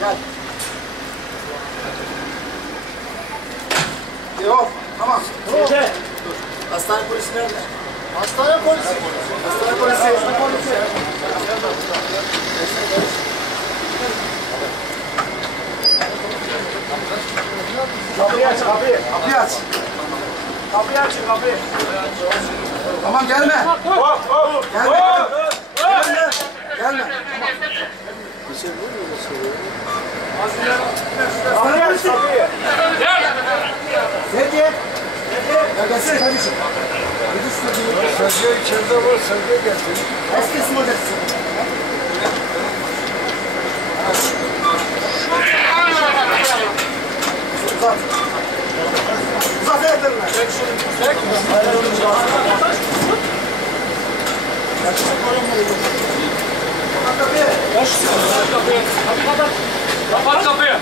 Gel. Yok. Tamam. Gece. Hastane polisi nerede? Hastane polisi. Hastane polisi. Hastane polisi. Kapıyı aç, kapıyı. Kapıyı aç. Kapıyı aç, kapıyı. Tamam gelme. Hop, hop. Gelme. Gelme. Gelme. Kapıyı aç, kapıyı. Sevgi. Ya gelsene kardeşim. Sözcüğü içeride var, sözcüğü getir. Eski modası. Uzat. Uzat ayaklarını. Çek şunu, çek. Kapat kapıyı. Kapat kapıyı. Kapat kapıyı.